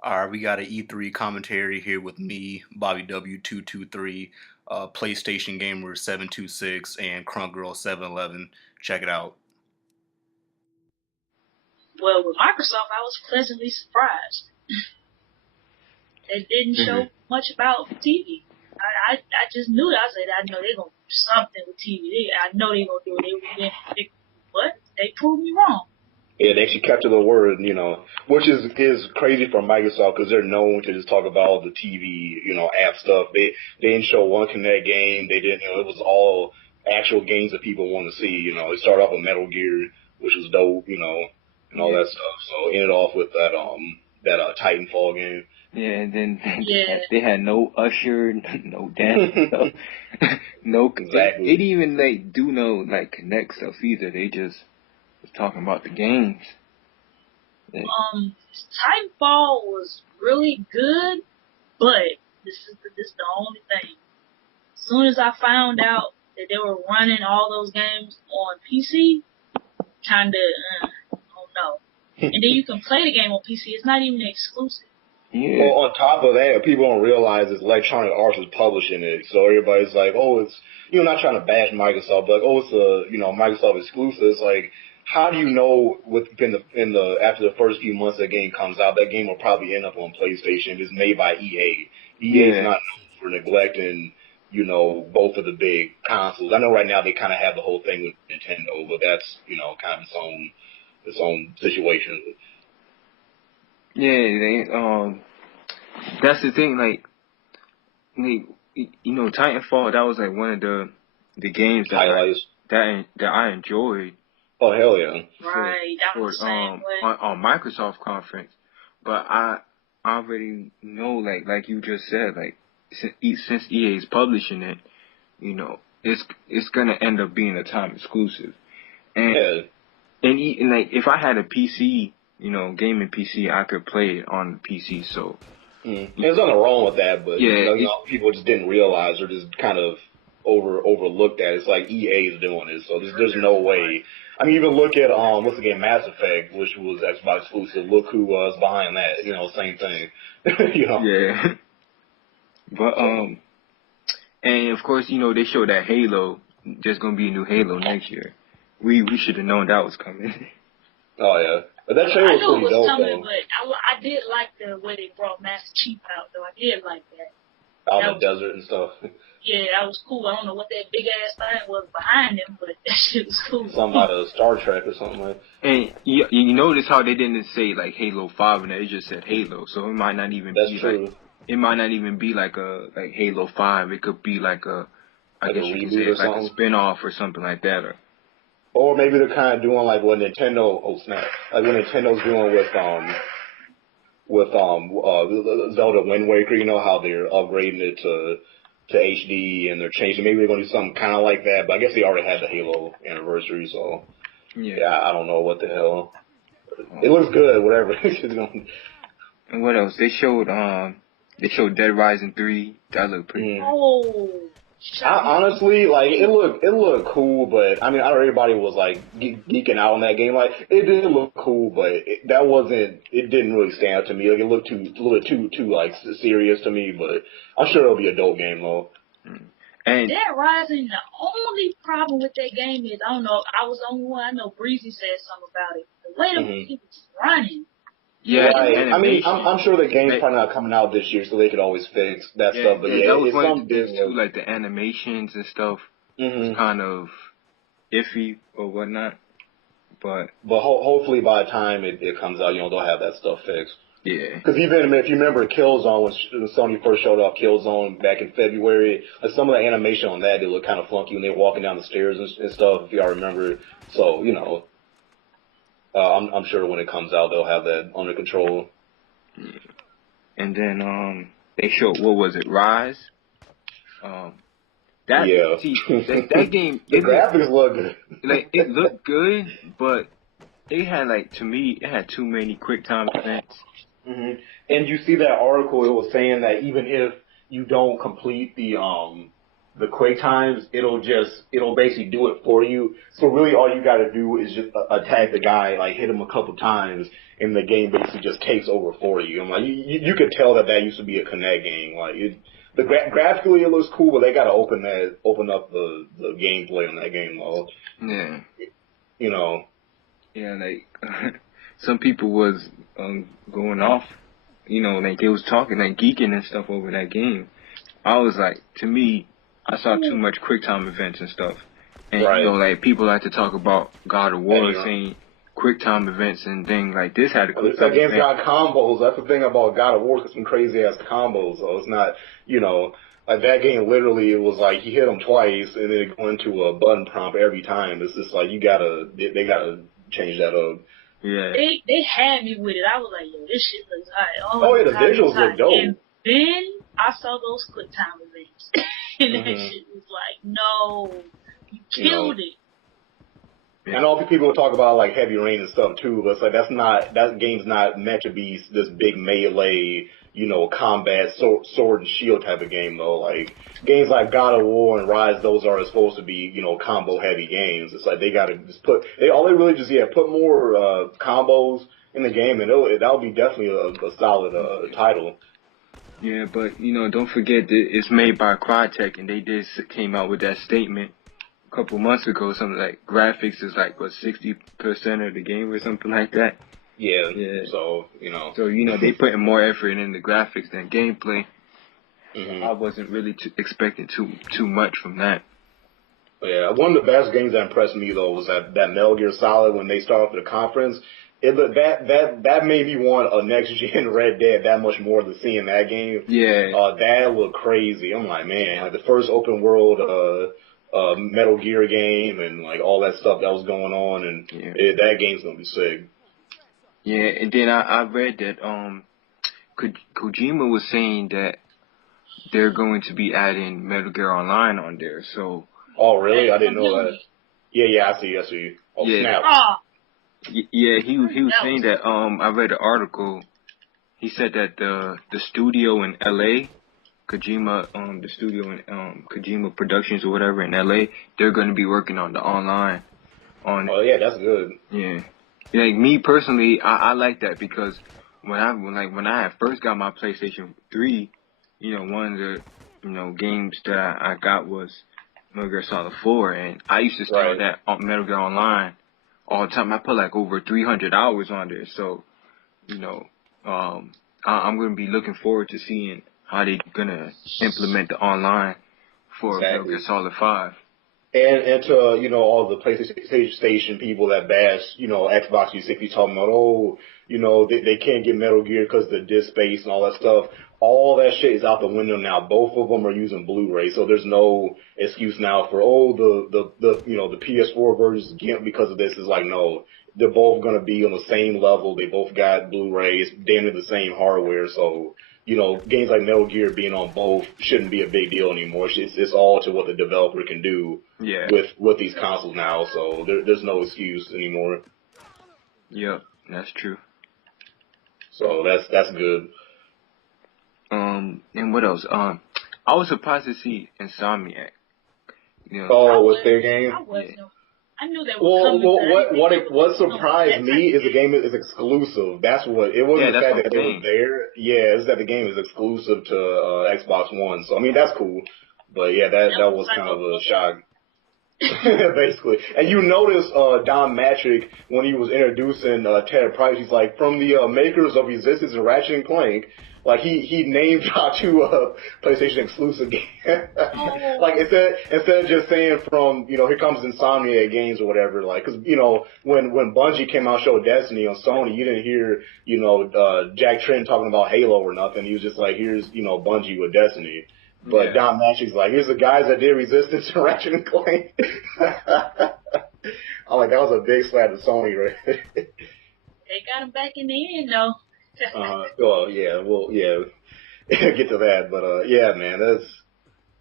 All right, we got an E3 commentary here with me, Bobby W223, PlayStation Gamer726, and Crunkgirl711. Check it out. Well, with Microsoft, I was pleasantly surprised. They didn't show much about TV. I just knew that. I said, I know they're going to do something with TV. I know they're going to do it. They were being predictable, but they proved me wrong. Yeah, they actually kept to the word, which is crazy for Microsoft because they're known to just talk about all the TV, app stuff. They didn't show one Kinect game. They didn't, it was all actual games that people want to see. It started off with Metal Gear, which was dope, and all that stuff. So ended off with that Titanfall game. Yeah, and then they had no Usher, no dance stuff, no. Exactly. They didn't even do no Connect stuff either. They just was talking about the games. Yeah. Titanfall was really good, but this is the only thing. As soon as I found out that they were running all those games on PC, kinda, oh no. And then you can play the game on PC. It's not even exclusive. Yeah. Well, on top of that, people don't realize is Electronic Arts is publishing it, so everybody's like, oh, it's, not trying to bash Microsoft, but oh, it's a, Microsoft exclusive. It's like, how do you know after the first few months that game comes out, that game will probably end up on PlayStation? It's made by EA. EA is not known for neglecting, both of the big consoles. I know right now they kind of have the whole thing with Nintendo, but that's, kind of its own situation. Yeah, that's the thing, Titanfall, that was one of the games that I enjoyed. Oh, hell yeah. Right, that was the same way. On Microsoft conference. But I already know, like you just said, since EA is publishing it, it's gonna end up being a time exclusive. And if I had a PC, gaming PC, I could play it on the PC. So there's nothing wrong with that, but people just didn't realize or just kind of overlooked that. It's like EA is doing it, so there's no way. I mean, even look at what's the game, Mass Effect, which was Xbox exclusive. Look who was behind that. Same thing. Yeah. But and of course, they showed that Halo. There's gonna be a new Halo next year. We should have known that was coming. Oh yeah. But that trailer was pretty dope, coming, but I did like the way they brought Master Chief out, though. I did like that. Out in the desert and stuff. Yeah, that was cool. I don't know what that big ass thing was behind him, but that shit was cool. Something out of Star Trek or something like that. And you notice how they didn't say Halo 5 and they just said Halo, so it might not even be true. It might not even be a Halo 5. It could be I guess you could say it's a spin-off or something like that. Or maybe they're kind of doing what Nintendo, what Nintendo's doing with Zelda Wind Waker, how they're upgrading it to HD and they're changing. Maybe they're going to do something kind of like that, but I guess they already had the Halo anniversary, so yeah, I don't know what the hell. It looks good, whatever. And what else? They showed Dead Rising 3. That looked pretty good. Honestly, it looked cool, but I mean, I know everybody was geeking out on that game. It did look cool, but it didn't really stand out to me. It looked a little bit too serious to me, but I'm sure it'll be an adult game though. And Dead Rising, the only problem with that game is, I don't know, I was the only one. I know Breezy said something about it. The way he was running. Yeah, I mean, I'm sure the game's probably not coming out this year, so they could always fix that stuff. But that was one of the things too, the animations and stuff was kind of iffy or whatnot. But hopefully by the time it comes out, they'll have that stuff fixed. Yeah. Because even if you remember Killzone, when Sony first showed off Killzone back in February, some of the animation on that, it looked kind of funky when they were walking down the stairs and stuff, if y'all remember. So, I'm sure when it comes out, they'll have that under control. Yeah. And then they showed, what was it, Rise? That game, the graphics look good. It looked good, but it had to me, it had too many quick time events. Mm-hmm. And you see that article, it was saying that even if you don't complete the quick times, it'll basically do it for you. So really all you gotta do is just attack the guy, hit him a couple times, and the game basically just takes over for you. I'm like, you could tell that used to be a Connect game. Like, graphically it looks cool, but they gotta open up the gameplay on that game mode. Yeah. You know. Yeah, like some people was going off, you know, like they was talking, like geeking and stuff over that game. I was like, to me, I saw too much QuickTime events and stuff. And right. You know, like people like to talk about God of War, saying QuickTime events and things like this had a QuickTime that game's event. got combos. That's the thing about God of War, some crazy ass combos. So it's not, you know, like that game literally, it was like you hit them twice and then it go into a button prompt every time. It's just like they gotta change that up. Yeah. They had me with it. I was like, yo, this shit looks hot. Oh yeah, the visuals look dope. And then I saw those QuickTime events, and that shit was like, no, you killed it. And all the people will talk about like Heavy Rain and stuff too, but it's like that game's not meant to be this big melee, you know, combat sword and shield type of game though. Like games like God of War and Rise, those are supposed to be, you know, combo heavy games. It's like they gotta just put more combos in the game, and that'll be definitely a solid title. Yeah, but you know, don't forget that it's made by Crytek, and they came out with that statement a couple months ago, something like graphics is like 60% of the game or something like that. Yeah. So you know they putting more effort in the graphics than gameplay. So I wasn't really expecting too much from that. Yeah, one of the best games that impressed me though was that Metal Gear Solid when they started off the conference. That made me want a next gen Red Dead that much more than seeing that game. Yeah. That looked crazy. I'm like, man, like the first open world Metal Gear game and like all that stuff that was going on, and that game's gonna be sick. Yeah, and then I read that Kojima was saying that they're going to be adding Metal Gear Online on there. So. Oh really? I didn't know that. Yeah, I see. Oh snap. Yeah, he was saying that. I read an article. He said that the studio in L.A. Kojima, the studio in Kojima Productions or whatever in L.A. They're going to be working on the online. Oh yeah, that's good. Yeah, like me personally, I like that because when I first got my PlayStation 3, you know, one of the games that I got was Metal Gear Solid 4, and I used to stay on that Metal Gear Online all the time. I put like over 300 hours on there, so you know, I'm gonna be looking forward to seeing how they're gonna implement the online for Metal Gear Solid 5. And to, you know, all the PlayStation people that bash, you know, Xbox 360 talking about, oh, you know, they can't get Metal Gear because of the disk space and all that stuff. All that shit is out the window now. Both of them are using Blu-ray, so there's no excuse now for, the you know, the PS4 versions GIMP because of this. Is like, no, they're both going to be on the same level. They both got Blu-ray. It's damn near the same hardware, so you know, games like Metal Gear being on both shouldn't be a big deal anymore. It's all to what the developer can do with these consoles now, so there's no excuse anymore. Yep, that's true. So that's good. And what else? I was surprised to see Insomniac. You know, what's their game? I knew they were what surprised me is the game is exclusive. That's what it wasn't the fact that they were there. Yeah, it's that the game is exclusive to Xbox One. So I mean that's cool. But yeah, that was kind of a shock. Basically. And you notice Don Matrick when he was introducing Ted Price, he's like, from the makers of Resistance and Ratchet and Clank. Like he named dropped two PlayStation exclusive games. Like instead of just saying from, you know, here comes Insomniac Games or whatever, like, cause, you know, when Bungie came out showed Destiny on Sony, you didn't hear, you know, Jack Trin talking about Halo or nothing. He was just like, here's, you know, Bungie with Destiny. But Don Matrick's like, here's the guys that did Resistance and Ratchet and Clank. I'm like, that was a big slap to Sony, right? They got him back in the end, though. Well, yeah, get to that, but yeah, man,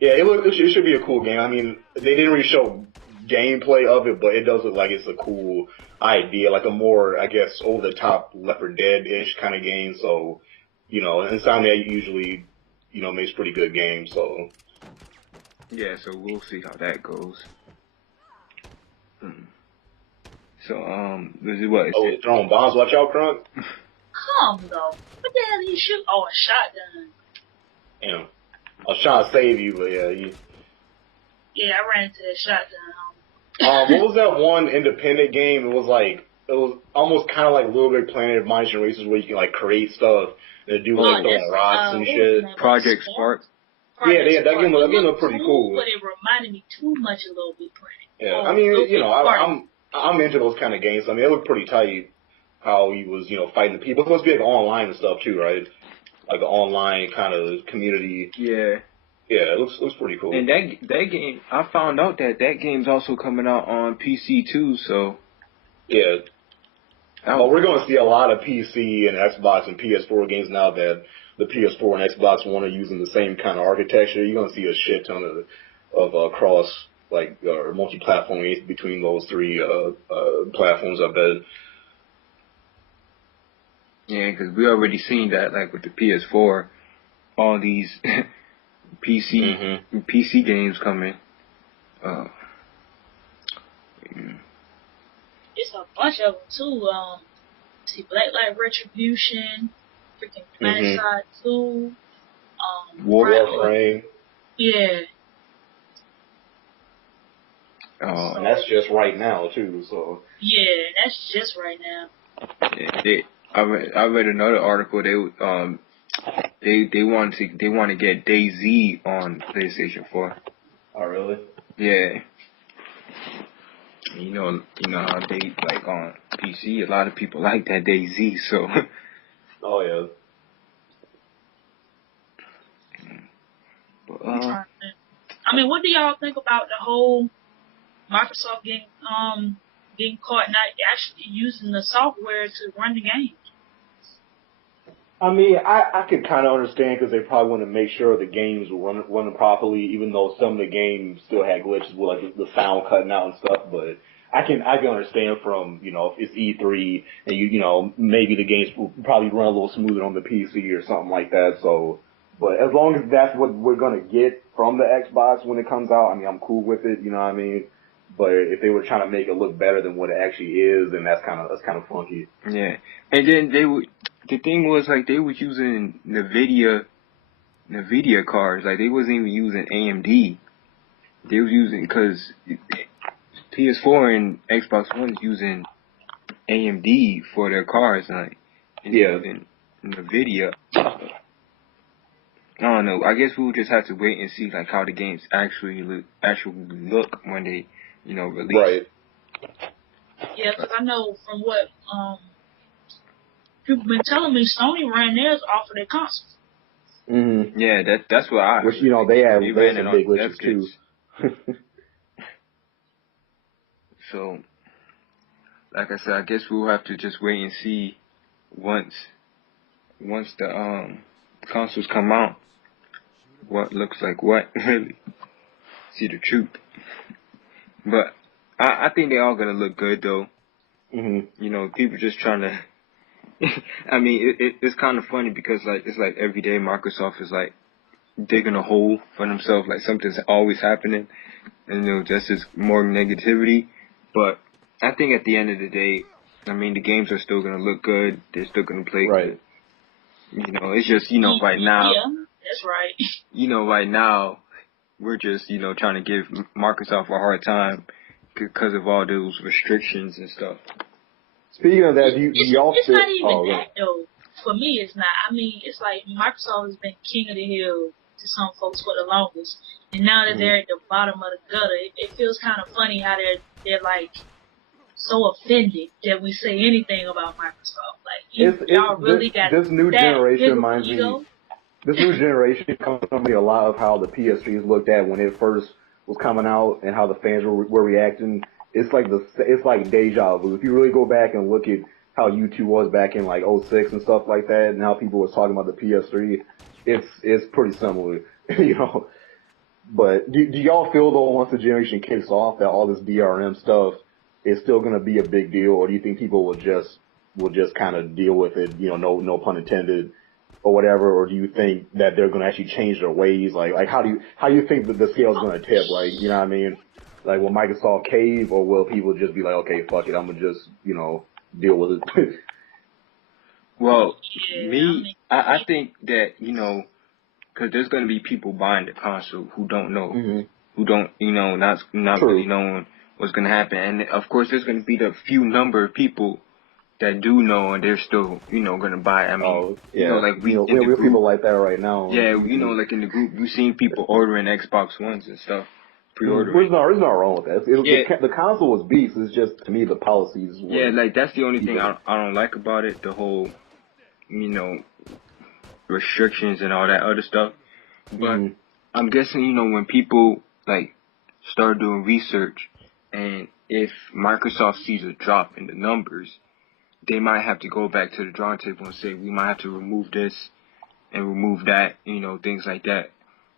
it should be a cool game. I mean, they didn't really show gameplay of it, but it does look like it's a cool idea, like a more, I guess, over the top Left 4 Dead-ish kind of game. So, you know, Insomniac usually, you know, makes pretty good games. So yeah, so we'll see how that goes. So, this is what? Oh, throwing bombs. Watch out, Crunk. Come though. What the hell did he shoot? Oh, a shotgun. Damn. I was trying to save you, but yeah, Yeah, I ran into that shotgun. what was that one independent game? It was almost kind of like Little Big Planet Minds and Races where you can like create stuff and do like throwing rocks and shit. Project Spark. Yeah, that game looked pretty cool. But it reminded me too much of Little Big Planet. Yeah, I mean, I'm into those kind of games. I mean, it looked pretty tight how he was, fighting the people. It's supposed to be like online and stuff too, right? Like an online kind of community. Yeah. Yeah, it looks pretty cool. And that game, I found out that game's also coming out on PC too. So. Yeah. But we're going to see a lot of PC and Xbox and PS4 games now that the PS4 and Xbox One are using the same kind of architecture. You're going to see a shit ton of cross, or multi-platform games between those three platforms, I bet. Yeah, because we already seen that, like with the PS4, all these PC games coming. It's a bunch of them too. See, Blacklight Retribution, freaking PlanetSide 2, Warframe. Yeah. And that's just right now too. So. Yeah, that's just right now. Yeah, I read another article. They want to get DayZ on PlayStation 4. Oh really? Yeah. You know how they like on PC. A lot of people like that DayZ. So. Oh yeah. But, I mean, what do y'all think about the whole Microsoft getting caught not actually using the software to run the game? I mean, I could kind of understand because they probably want to make sure the games were running properly, even though some of the games still had glitches with like the sound cutting out and stuff. But I can understand from if it's E3 and maybe the games will probably run a little smoother on the PC or something like that. So, but as long as that's what we're gonna get from the Xbox when it comes out, I mean, I'm cool with it. You know what I mean? But if they were trying to make it look better than what it actually is, then that's kind of funky. Yeah, and then the thing was like they was using NVIDIA cards. Like they wasn't even using AMD. They was using because PS4 and Xbox One is using AMD for their cards, and using NVIDIA. I don't know. I guess we'll just have to wait and see like how the games actually look when they release. Right. Yeah, because I know from what people been telling me, Sony ran theirs off of their consoles. Mm-hmm. Yeah, that's what I heard. Which they have some big glitches too. So, like I said, I guess we'll have to just wait and see once the consoles come out what looks like what really. See the truth. But I think they all gonna look good though. Mm-hmm. People just trying to. I mean, it's kind of funny because it's like every day Microsoft is like digging a hole for themselves. Like something's always happening, and just as more negativity. But I think at the end of the day, I mean, the games are still gonna look good. They're still gonna play good. It's just right now. Yeah, that's right. Right now, we're just trying to give Microsoft a hard time because of all those restrictions and stuff. Speaking of that, do y'all it's not even that though. For me, it's not. I mean, it's like Microsoft has been king of the hill to some folks for the longest, and now that they're at the bottom of the gutter, it feels kind of funny how they're like so offended that we say anything about Microsoft. Like, y'all really got this new generation reminds ego? me. This new generation comes from me a lot of how the PS3 is looked at when it first was coming out and how the fans were reacting. It's like deja vu. If you really go back and look at how U2 was back in like 06 and stuff like that, and how people was talking about the PS3, it's pretty similar, But do y'all feel though once the generation kicks off that all this DRM stuff is still going to be a big deal, or do you think people will just kind of deal with it, no pun intended, or whatever, or do you think that they're going to actually change their ways? Like how do you think that the scale's going to tip? Like, you know what I mean? Like, will Microsoft cave, or will people just be like, okay, fuck it, I'm gonna just, deal with it? Well, Yeah, I think that, because there's going to be people buying the console who don't know, Mm-hmm. who don't, not True. really knowing what's going to happen. And of course, there's going to be the few number of people that do know and they're still, going to buy. I mean, like we in the have people group. like that right now. Yeah, like in the group, you've seen people ordering Xbox Ones and stuff, pre-ordering. There's not wrong with that. Yeah. The console was beast. It's just, to me, the policies were. Yeah, like that's the only thing evil. I don't like about it. The whole, restrictions and all that other stuff. But I'm guessing, when people like start doing research, and if Microsoft sees a drop in the numbers, they might have to go back to the drawing table and say we might have to remove this and remove that, things like that,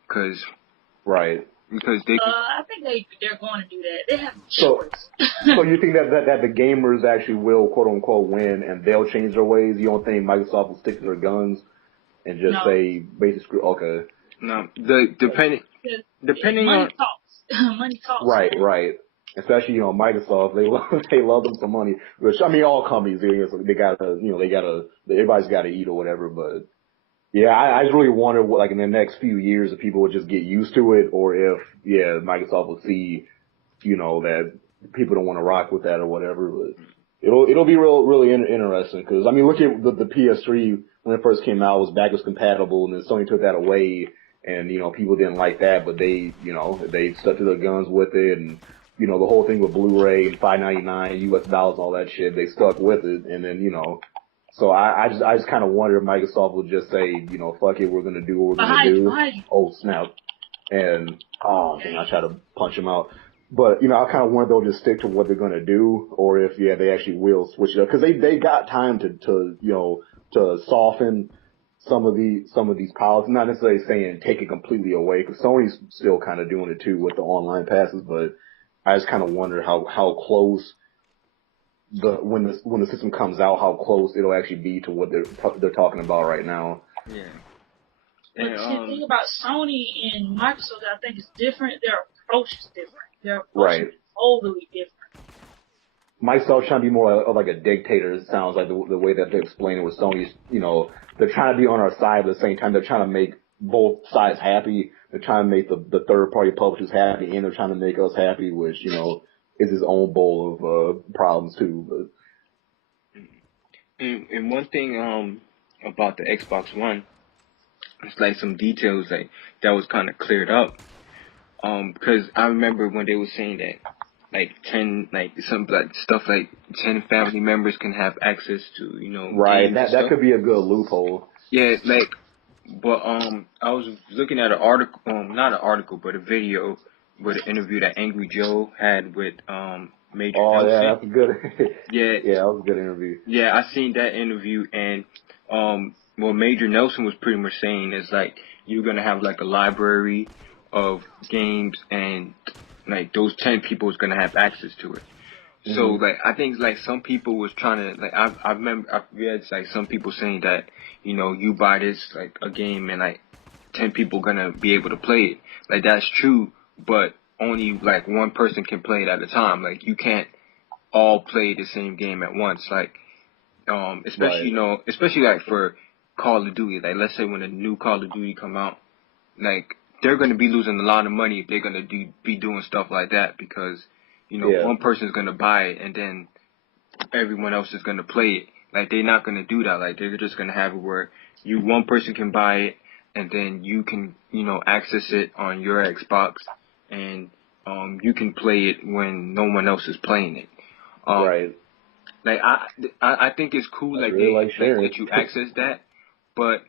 because they. I think they're going to do that. They have a So choice. so you think that the gamers actually will, quote unquote, win, and they'll change their ways? You don't think Microsoft will stick to their guns and just say basically, okay? No, depending money on talks. Money talks. Right. Especially, Microsoft, they love them some money. Which, I mean, all companies, everybody's gotta eat or whatever, but yeah, I just really wonder what, like, in the next few years, if people would just get used to it, or if, Microsoft will see, that people don't want to rock with that or whatever, but it'll be really interesting, because, I mean, look at the PS3 when it first came out, it was backwards compatible, and then Sony took that away, and, people didn't like that, but they, they stuck to their guns with it, and, the whole thing with Blu-ray and $5.99 US dollars and all that shit, they stuck with it, and then, so I just kind of wonder if Microsoft will just say, fuck it, we're gonna do what we're gonna do. Oh, snap. And, oh, dang, I try to punch him out. But, I kind of wonder if they'll just stick to what they're gonna do, or if, they actually will switch it up. Cause they got time to soften some of these policies. Not necessarily saying take it completely away, cause Sony's still kind of doing it too with the online passes, but I just kind of wonder how close when the system comes out, how close it'll actually be to what they're talking about right now. Yeah. But the thing about Sony and Microsoft, I think is different. Their approach is different. Their approach is totally different. Microsoft's trying to be more of like a dictator. It sounds like the way that they explain it with Sony's, they're trying to be on our side, but at the same time, they're trying to make both sides happy. They're trying to make the third party publishers happy, and they're trying to make us happy, which, is his own bowl of problems too. But. And one thing about the Xbox One, it's like some details that was kind of cleared up. Because I remember when they were saying that like 10, like some like stuff like 10 family members can have access to, right. Games That could be a good loophole. Yeah, but I was looking at an article, not an article, but a video with an interview that Angry Joe had with Major Nelson. Oh yeah, that's good. Yeah, that was a good interview. Yeah, I seen that interview, and what Major Nelson was pretty much saying is like you're gonna have like a library of games, and like those 10 people is gonna have access to it. So like I think like some people was trying to like I remember I read like some people saying that you buy this like a game and like 10 people gonna be able to play it. Like that's true, but only like one person can play it at a time. Like you can't all play the same game at once. Like especially especially like for Call of Duty. Like let's say when a new Call of Duty come out, like they're gonna be losing a lot of money if they're gonna be doing stuff like that because one person's gonna buy it and then everyone else is gonna play it. Like they're not gonna do that. Like they're just gonna have it where one person can buy it and then you can access it on your Xbox and you can play it when no one else is playing it. Like I think it's cool like that you access that, but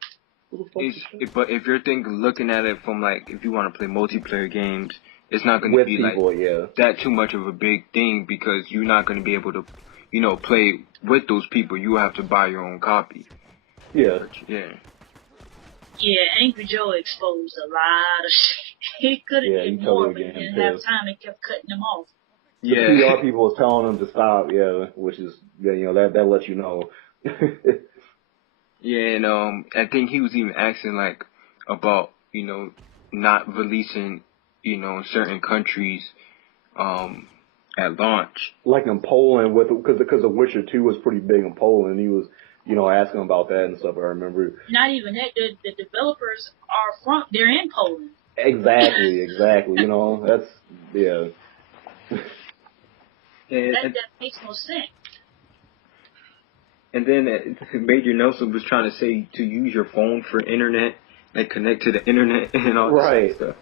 if you're looking at it from like if you want to play multiplayer games, it's not going to be people, like that too much of a big thing because you're not going to be able to play with those people. You have to buy your own copy. Yeah, Angry Joe exposed a lot of shit. He could have did more, but he didn't have time. They kept cutting him off. The PR people was telling him to stop, which is that lets you know. And I think he was even asking like about not releasing in certain countries at launch. Like in Poland, because The Witcher 2 was pretty big in Poland. He was, asking about that and stuff. I remember. Not even that. The developers they're in Poland. Exactly. That's yeah. That makes no sense. And then Major Nelson was trying to say to use your phone for internet, like connect to the internet and all this stuff.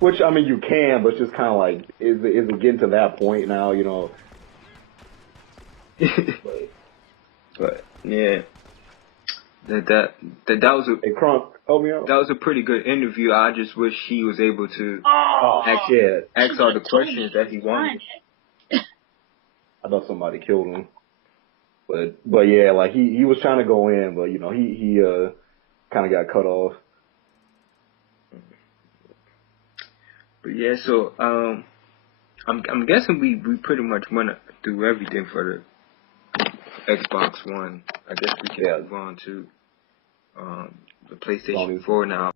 Which, I mean, you can, but it's just kind of like, is it getting to that point now, But yeah, that was a Hey, Crunk, help me out. that was a pretty good interview. I just wish he was able to ask all the questions that he wanted. I thought somebody killed him. But yeah, like he was trying to go in, but he kind of got cut off. But yeah, so I'm guessing we pretty much went through everything for the Xbox One. I guess we can move on to the PlayStation 4 now.